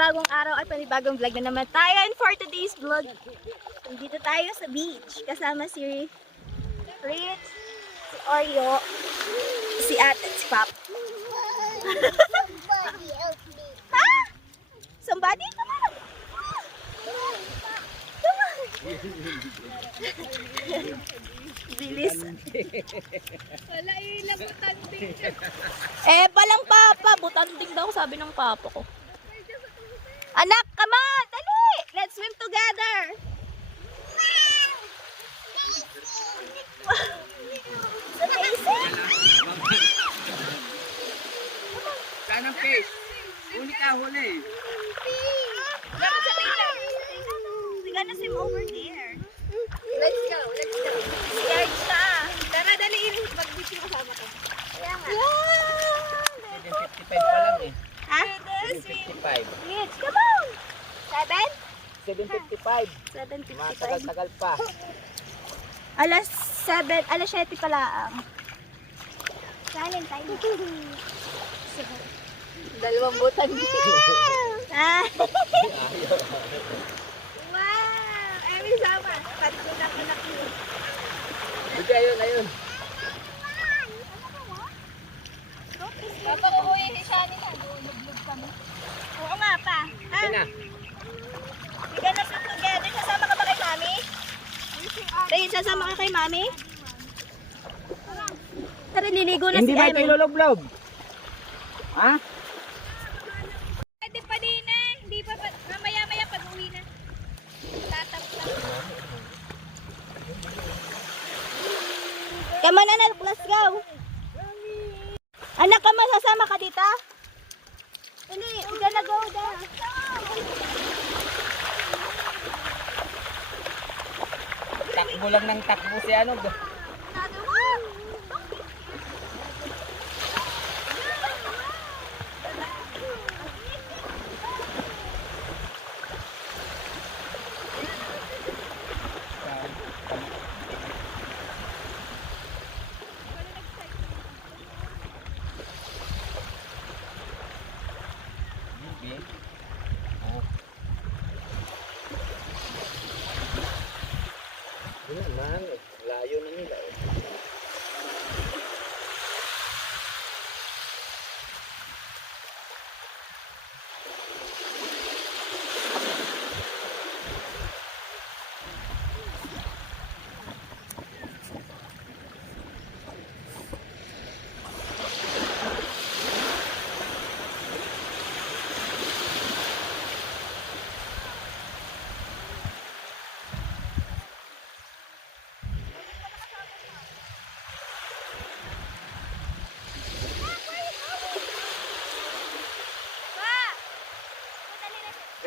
panibagong araw at panibagong vlog na naman tayo. And for today's vlog, dito tayo sa beach. Kasama si Rich, si Oreo, si Ate, si Pop. Ha? Somebody? Come on! Come on! Bilis. Wala ilang butanding. Palang papa. Butanding daw sabi ng papa ko. Anak, come on! Dali! Let's swim together! Saan ang fish? Huli ka, huli. We're gonna swim over there. Let's go, let's go. Scared siya. Tara, dali. Mag-beach yung kasama ko. Kaya nga. 7.55 pa lang eh. Ha? 7.55. Rich, come on! 7.55. 7? 7:55. Matagal-tagal pa. Alas 7 pala ang. Kanin tayo. Dalawang butan. Ah. Wow! Ay, may sama. Tatlo na anak mo. Hindi, ayun, ayun. Papakuwi si Shani na. Lug-lug kami. Oo nga pa. Okay na. We're gonna swim together. Sasama ka ba kay Mami? Rich, sasama ka kay Mami? Tara, niligo na Hindi si ba Emmy. ito iloloblob? Ha? Pwede pa din na. Hindi pa. Mamaya-maya pag-uwi na. Tatap lang. Come on, anak. Let's go. Anak, come on. Sasama ka dito? Hindi. We're gonna go there. Takbo lang ng takbo si ano. Another one. Yun naman, layo na nila eh.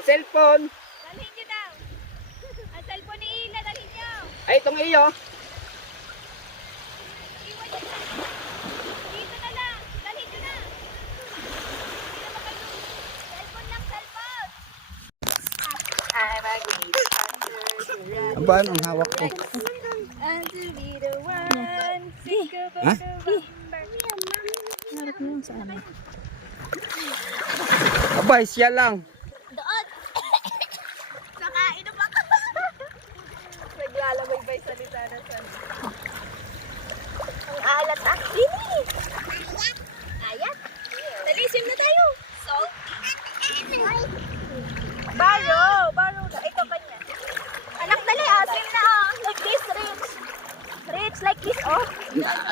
Cellphone. Dalhin niyo daw. Ang cellphone ni Ila, dalhin niyo. Ay, itong iyo. Iwan niyo na. Dito na lang. Dalhin niyo na. Hindi na makayo. Cellphone lang, cellphone. I'm a good hunter. Aba, ang hawak ko. And to be the one. Think about Ha? the Narap mo yung sa amin. Aba, siya lang. Doon! Nakain na ba ka? Naglalabay-bay salita na sa. Ang alat ah. Dini! Ayat? Dali, swim na tayo. Salt. Baro! Baro na. Ito pa niya. Anak, dali ah. Swim na ah. Like this, Rich. Rich, like this, oh.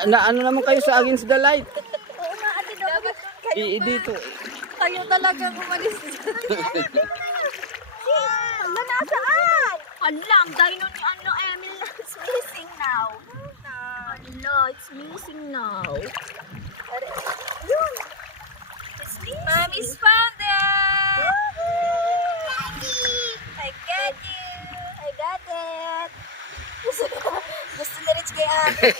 Na ano naman kayo sa against the light? Oo nga, ate dapat. Dito. Kayo talaga umalis. Hala, nasaan? Hala, ang dino ni ano, Emil. It's missing now. Hala, it's missing now. Yun. It's missing. Mommy's found it! I get you. I got it. Gusto na rin kay ate.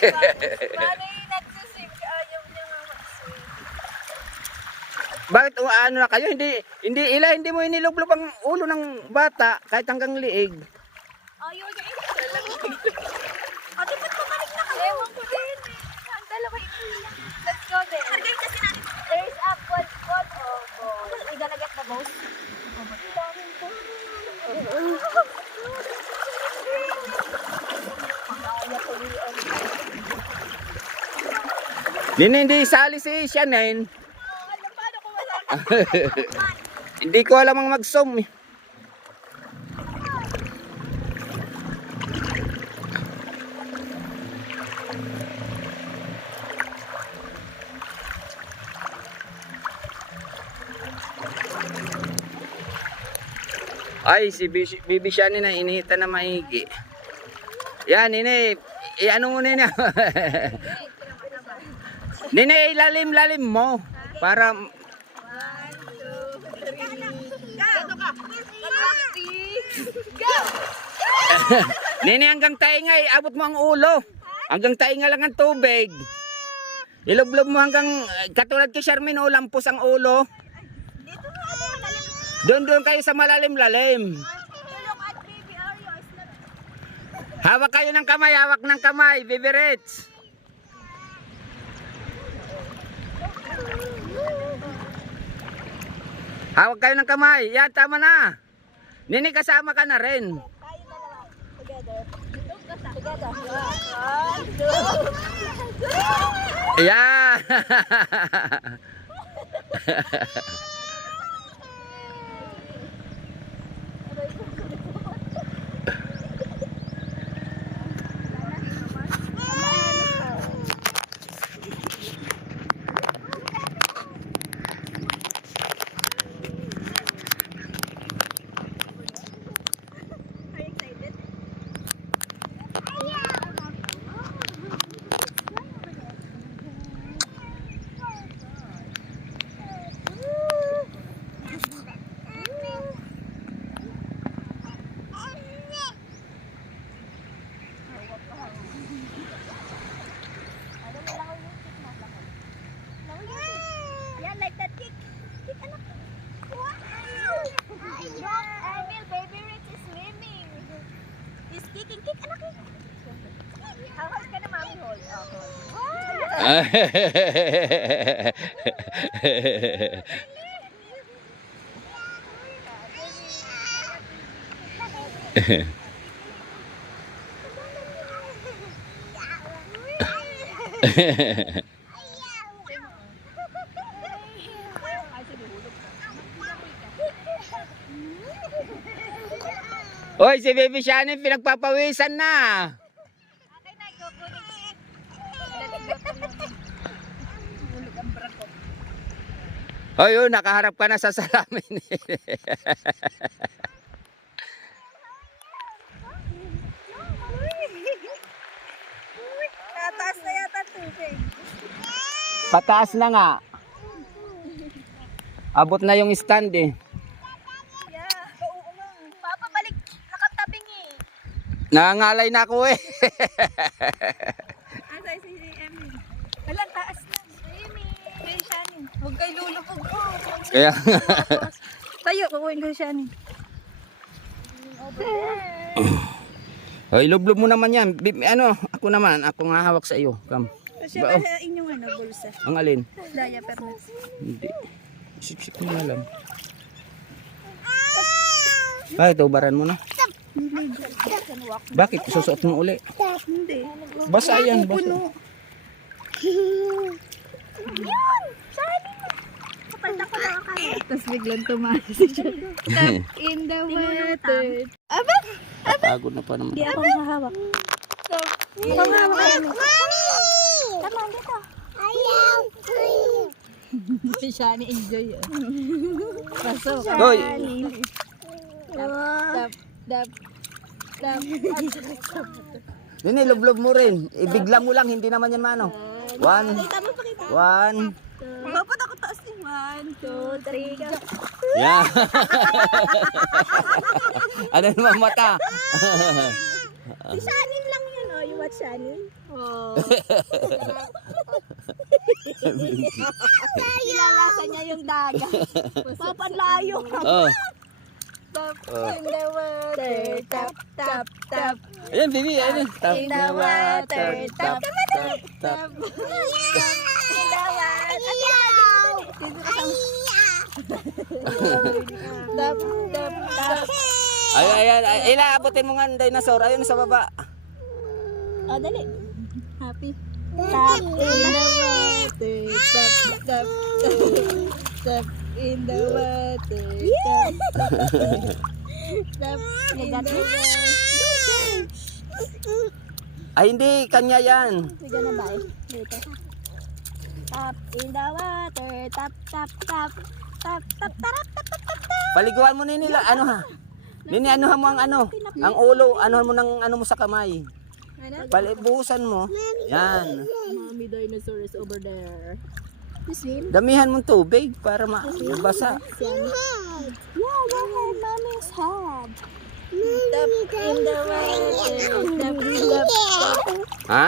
Paano yung nagsusing? Ayaw niya nga mag-swing. Bakit ano na kayo? Hindi mo inilublob ang ulo ng bata kahit hanggang liig. Ayaw niya ito. Ate, ba't pumalik na kayo? Ewan ko din eh. Ang dalawa yung Let's go there. Hargayin kasi natin. There's a ball. Oh, ball. We gonna get the boat. Hindi sali si Shannon. Paano kung wala ka? Hindi ko alam ang mag-zoom eh. Ay, si Bibi Shannon na inihita na maigi. Yan, Nini. Ano mo Nini? Nini, ilalim-lalim mo. Para... Nini, hanggang taingay, abot mo ang ulo. Hanggang tainga lang ang tubig. Ilublob mo hanggang, katulad kay Charmin, lampos ang ulo. Dito na ako malalim. Doon kayo sa malalim-lalim. Look at baby Oreo. It's not... Hawak kayo ng kamay, Baby Rich. Hawak kayo ng kamay. Yan, tama na. Nini, kasama ka na rin. Tayo dalawa. Together. Together. One, two. Yan. Are you excited? Yeah, like that kick. Kick anak. Wow! Look, Emil, baby Rich is swimming. He's kicking. Kick anak. Hold ka na, mommy. Hold. Oy, si Baby Shannon pinagpapawisan na. Okay na, go, go. Oy, nakaharap ka na sa salamin. Tataas na yata tubig. Pataas na nga. Abot na yung stand eh. Yeah. Oo nga. Papa, balik. Nakatabing eh. Nangangalay na ako eh. Asay si Emily. Walang taas na. Swimming. Kay Shani. Huwag kayo lulupog mo. Kaya Tayo, kukuhin ko si Shani. Over there. Oy, lublob mo naman yan. Ako naman, ako nga hawak sa iyo. Come. Siya ba inyong bulsa? Ang alin? Daya pernas. Hindi. Sip-sip mo na lang. Ay, tubaran mo na. Bakit? Susuot mo uli. Hindi. Basa yan. Basa. Yun! Shani mo! Kapal na ko lang ako. Tapos biglang tumaas siya. Tap in the water. Aba! Pagod na pa naman. Hindi ako mahawak. Ikaw nga mahawak. Tama, dito. Ayaw! Si Shani enjoy. Pasok. Hoy! Tap, tap, tap. Nini, lublob mo rin. Ibigla mo lang, hindi naman yan mano. One. Dapat ako taas din. 1, 2, 3, go. Yeah. Ano naman mata? Si Shanin lang yun, oh. You watch Shanin? Oh. Ilalasa niya yung dagat. Papanlayo. Oh. Tap in the water. Tap, tap, tap. Ayan, baby. Ayan. Tap. In the water. Tap, tap, tap. In the water. Dito ka sa... Tap, tap, tap. Ay, abutin mo nga ang dinosaur. Ayun sa baba. Oh, dali. Happy. Tap in the water. Tap, tap, tap. Tap in the water. Tap, tap in the water. Ay, hindi. Kanya yan. Sige na ba eh? Dito. Tap in the water. Tap, tap, tap. Tap, tap, tarap, tap, tap, tap, tap. Paliguan mo nila. Ano ha? Nini, anuhan mo ang ulo. Anuhan mo ng ano mo sa kamay. Buhusan mo. Yan. Mommy dinosaur is over there. You swim? Damihan mong tubig para mabasa. Yeah, go ahead, mommy's head. Tap in the water. Tap, tap, tap. Ha?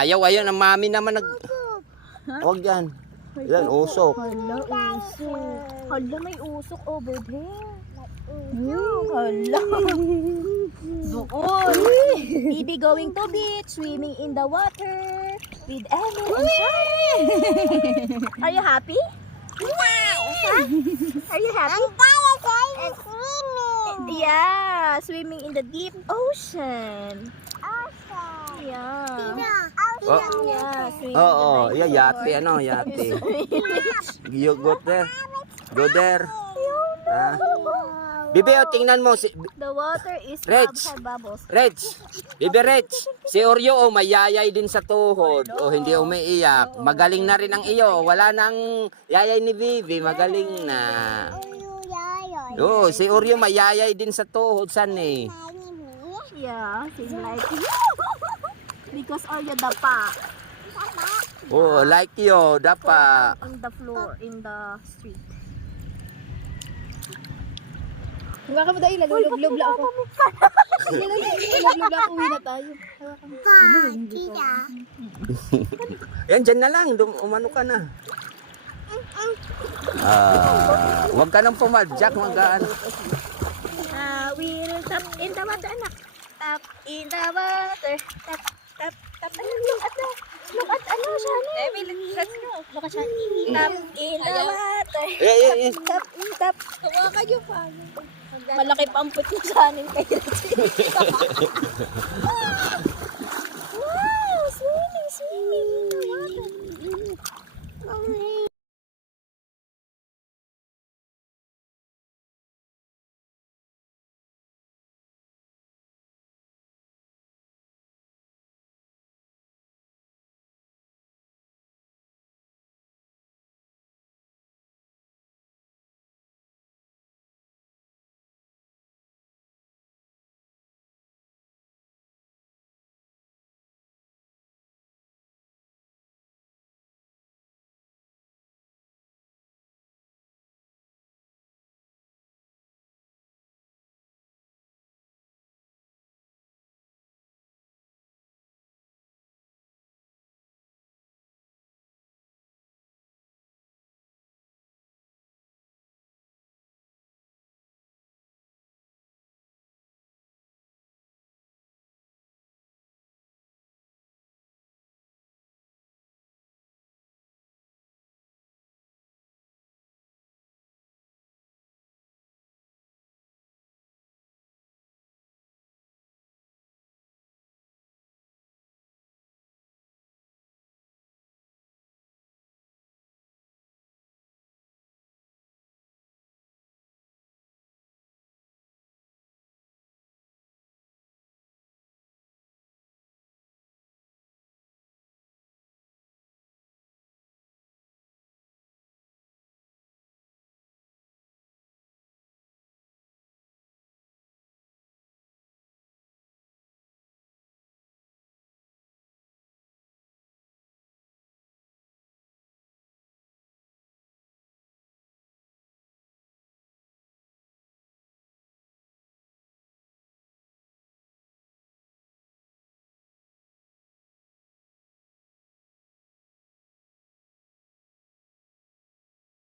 Ayaw, ayun. Ang mami naman Huwag yan. Yan, usok. Hala, usok. Hala, may usok over there. Hala. Doon. Bibi going to beach, swimming in the water with Emil and Charlie. Are you happy? Are you happy? Yeah, swimming in the deep ocean. Yeah. Oh. Yeah, swimming Oo, in the yate. Ano, yate. You go there. Go there. Ah. Bibi, tingnan mo. The water is Reg. bubbles. Reg, Bibi Reg, si Oreo mayayay din sa tuhod. O hindi umiiyak. Magaling na rin ang iyo. Wala nang yayay ni Bibi. Magaling na. Oo, si Oreo mayayay din sa tuhod. San eh? Yeah, seems like you. Because all the dapa Oh, like you. Dapa. on the floor in the street. Huwag ka mo dahil, nalulublob lang ako. Nalulublob lang ako, uwi na tayo. Yan, dyan na lang. Umano ka na. Huwag ka nang pumadyak. Magaan. We'll tap in the water, anak. Tap in the water. Tap, tap, tap. Ayan, look at ano, Shani. Let's go. Look at Shani. Tap in the water. Yeah. Tap, tap. Hawakan yung pa. Malaki pa ang put mo sa aning kay Wow, swimming in the water.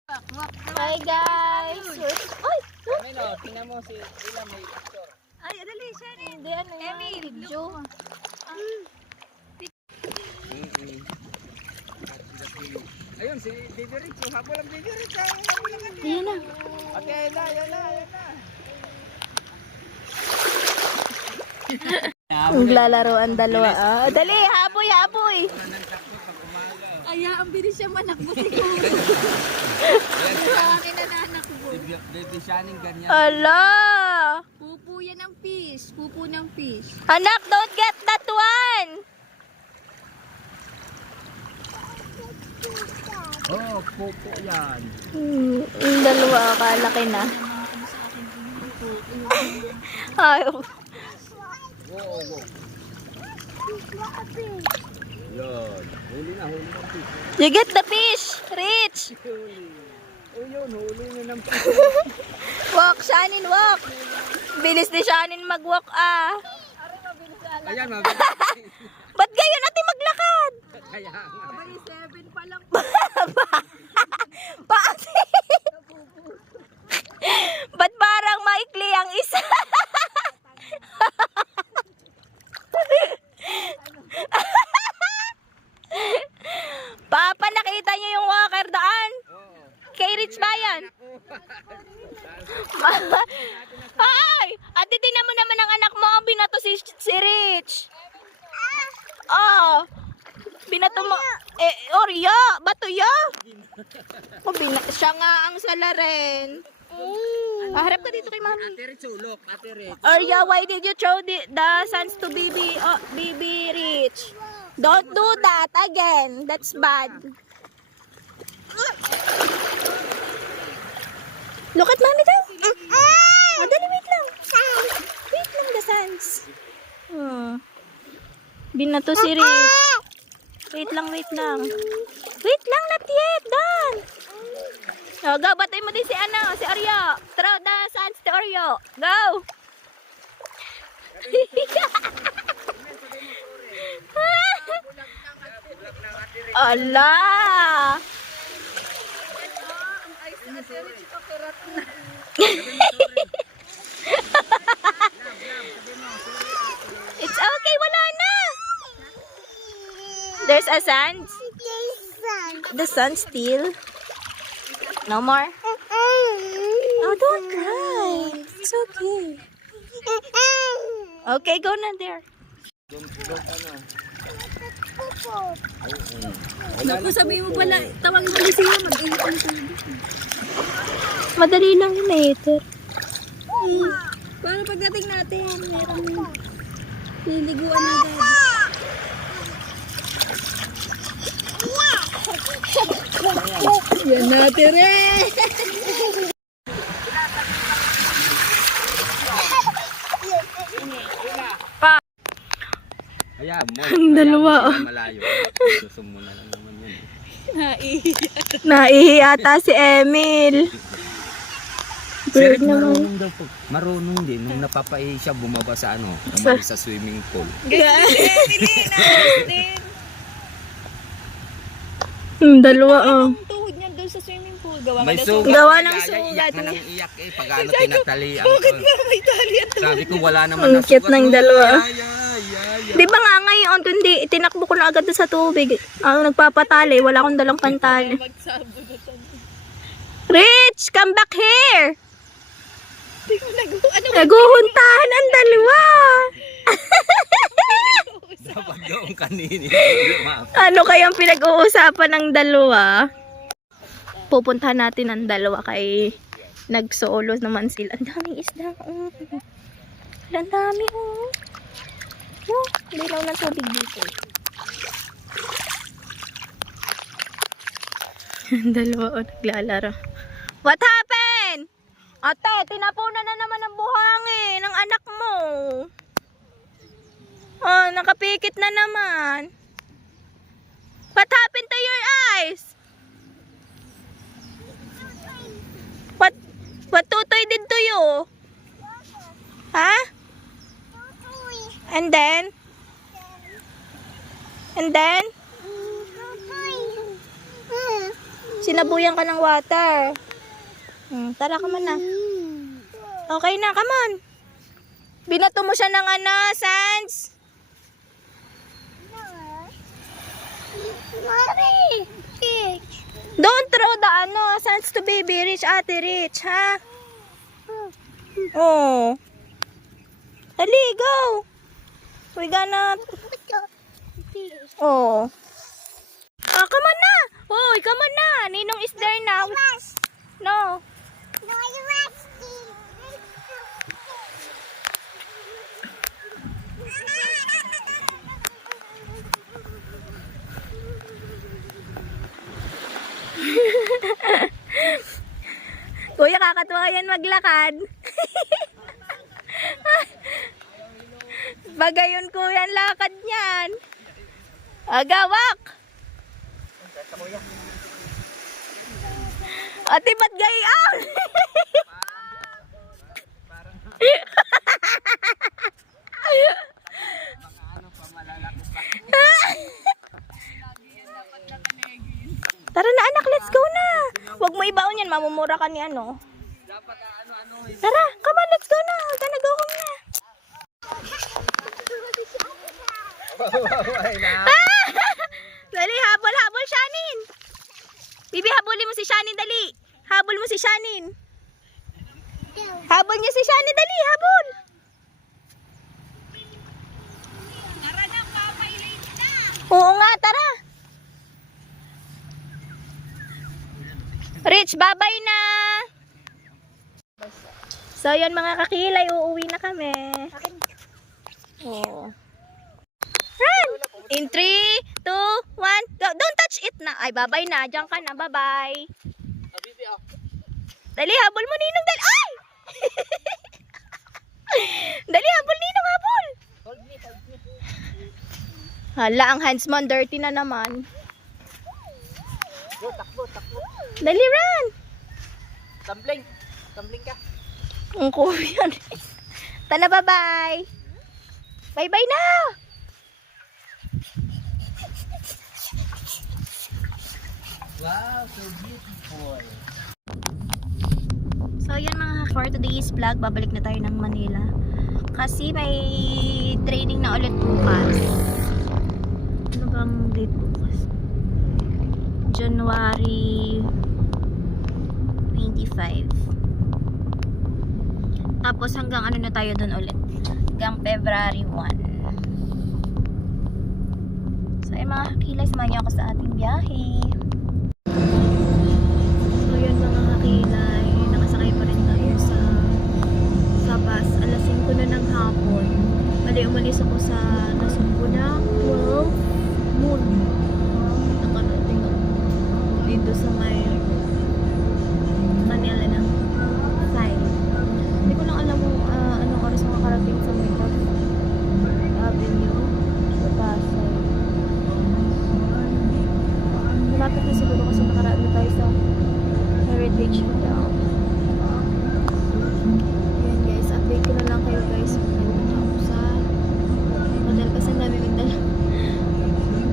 Hi guys! Ay! Tingnan mo si Ila may picture. Ay, dali siya. Hindi, ano yan? Video. Ayun, si Baby Rich. Yung habol ang Baby Rich. Ayan na. Ate, ayan na, ayan na, ayan na. Naglalaro ang dalawa. Ah, dali, haboy, haboy. Aya, ang bilis siya manakbo siguro. Sa akin na nanakbo. Baby Shining ganyan. Ala! Pupo yan ng fish. Pupo ng fish. Anak, don't get that one! Oh, popo yan. Yung dalawa, kalaki na. Ay, Wow, wow. Yan. Huli na fish. you get the fish, Rich! Oh, yun, huli na ng fish. Walk, Shanin, walk! Bilis ni Shanin mag-walk, ah. Ayan, mabilis. Ba't gayon natin maglakad? Kaya nga. Abay, 7 pa lang. Paasi! Ba't parang maikli ang isa? Papa, nakita niyo yung walker daan? Kay Rich ba yan? Ay! Ate, tingnan mo naman ang anak mo. Ang binato si Rich. Oh. Binato mo. Orya. Bato ya. Siya nga ang salarin. Harap ka dito kay mami. Ate Rich, ulok. Ate Rich. Orya, why did you throw the sons to baby Rich? Don't do that again. That's bad. Look at mommy daw. Oh, dali, wait lang. Wait lang, the sons. Binato si Rich. Wait lang, wait lang. Wait lang, not yet. Done. Oh, go, batay mo din si si Oreo. Throw the sons to Oreo. Go. Ala. It's okay, wala na. There's a sand. The sun still. No more. Oh, don't cry. It's okay. Okay, go na there. Naku, sabi mo pala, tawagin mo siya, mag-init ang tubig. Madali lang yung meter. Para pagdating natin, meron liliguan agad. Yan natin eh! Kaya mo. Ang dalawa, oh. Malayo. Susum mo na lang naman yun. Naihiyata si Emil. Bird naman. Marunong daw po. Marunong din. Nung napapaihi siya, bumaba sa sa swimming pool. Dalawa, oh. Ang tuhod niya doon sa swimming pool. Gawa May ka na sugat. Gawa ng Iyak sugat. na ng iyak eh. Pag ano tinatalian ko. may tali at Sabi ko wala naman Ang na cute ng dalawa. Ay. Di ba nga ngayon, kundi tinakbo ko na agad sa tubig. Nagpapatali, wala akong dalang pantali. magsabo na tayo. Rich, come back here! Ano Naguhuntahan ang dalawa! Dapat doon kanini. Ano kayang pinag-uusapan ng dalawa? Pupuntahan natin ang dalawa kay nag-solo naman sila. Ang daming isda. Ang dami, oh. Oh, lilaw ng tubig dito. Ang dalawa, oh, naglalaro. What happened? Ate, tinapunan na naman ang buhangin ng anak mo. Oh, nakapikit na naman. What happened to your eyes? What Tutoy did to you? Ha? And then? Sinabuyan ka ng water. Tara, come on na. Okay na, come on. Binato mo siya ng Sans? Don't throw the sands to baby Rich, Ate Rich, ha? Oh. Dali, go. We gonna... Oh. Oh, come on na. Hoy, come on na. Ninong is there now. No. Kuya, kakatuwa yan maglakad. Bagayon kuya ang lakad niyan. Agawak! Ate, ba't gayon? Tara na anak, let's go na. Huwag mo ibaon yan, mamumura ka ni ano. Tara, come on, let's go na. Huwag ka na, go home na. Dali, habol, habol, Shanin. Bibi, habulin mo si Shanin, dali. Habol mo si Shanin. Habol niyo si Shanin, dali, habol. Oo nga, tara. Rich, babay na. So, yun mga kakilay, uuwi na kami. Oh. Run! In 3, 2, 1, go. Don't touch it na. Ay, babay na. Diyan ka na. Bye-bye. Dali, habol mo, Ninong. Dali. Ay! Dali, habol, Ninong. Habol. Hala, ang hands mo, dirty na naman. Dali, run. Tumbling. Tumbling ka. Ang kuya. Tana, bye-bye. Bye-bye na. Wow, so beautiful. So, yan mga for today's vlog, babalik na tayo ng Manila. Kasi may training na ulit bukas. Ano bang date bukas? January 25. Tapos hanggang ano na tayo doon ulit? Hanggang February 1. So, yung mga kakilay, samahan niyo ako sa ating biyahe. So, yun mga kakilay, nakasakay pa rin tayo sa bus. Alas 5 na ng hapon. Bali, umalis ako sa Nasugbu na 12 noon. Nakarating ako dito sa may Manila ng 5. Hindi ko lang alam kung anong oras makakarating sa may Avenue sa Pasay. Malapit na siguro kasi nakaraan na tayo sa Heritage Hotel. Ayan guys, update ko na lang kayo guys. Nandito ako sa hotel kasi ang dami kong dala.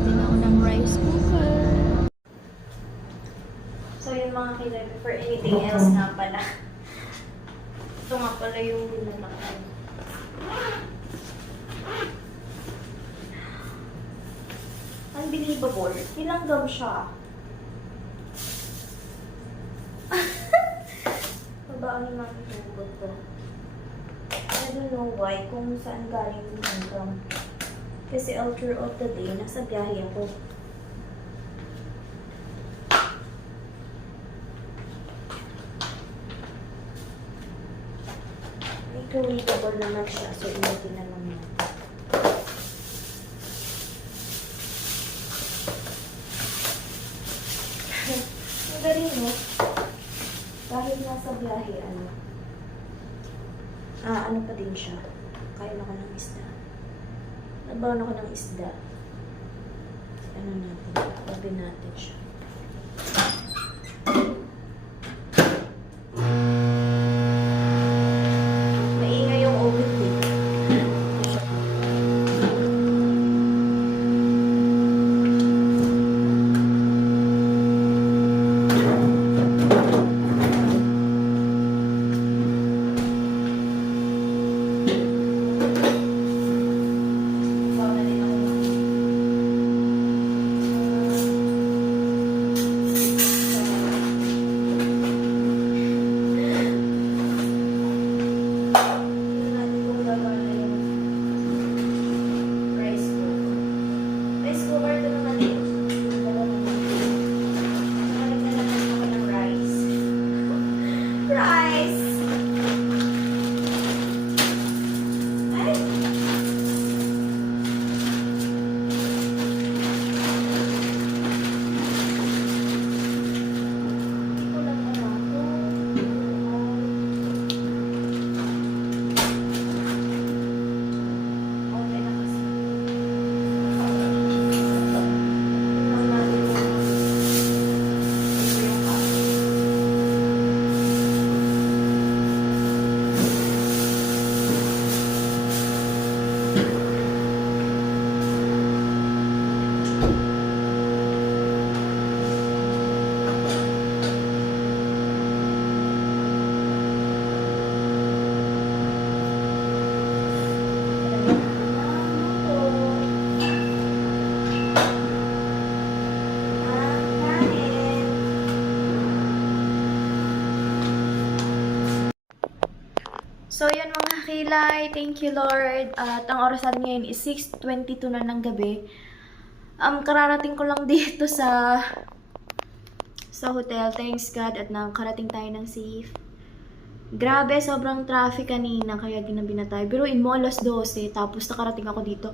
Din ako ng rice cooker. So yun mga kailan, for anything else nga pala. Ito nga pala yung dinala ko. Unbelievable. Ilanggam siya. Babaan natin hugot to. I don't know why, kung saan galing yung langgam. Kasi all throughout the day, nasa biyahe ako. Microwavable naman siya, so ilagay na lang natin. Galing mo. Kahit nasa biyahe, ano pa din siya. Kain ako ng isda. Nabawan ako ng isda. Ano natin, tabi natin siya. Maingay yung oven din. So, yun mga kilay. Thank you, Lord. At ang oras natin ngayon is 6:22 na ng gabi. Kararating ko lang dito sa hotel. Thanks God at nakarating tayo ng safe. Grabe, sobrang traffic kanina kaya ginabi na tayo. Pero mo alas 12, tapos nakarating ako dito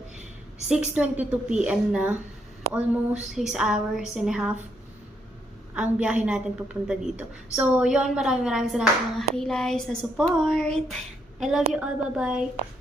6:22 PM na. Almost 6 hours and a half ang biyahe natin papunta dito. So, yun, maraming salamat mga hilay sa support. I love you all. Bye-bye.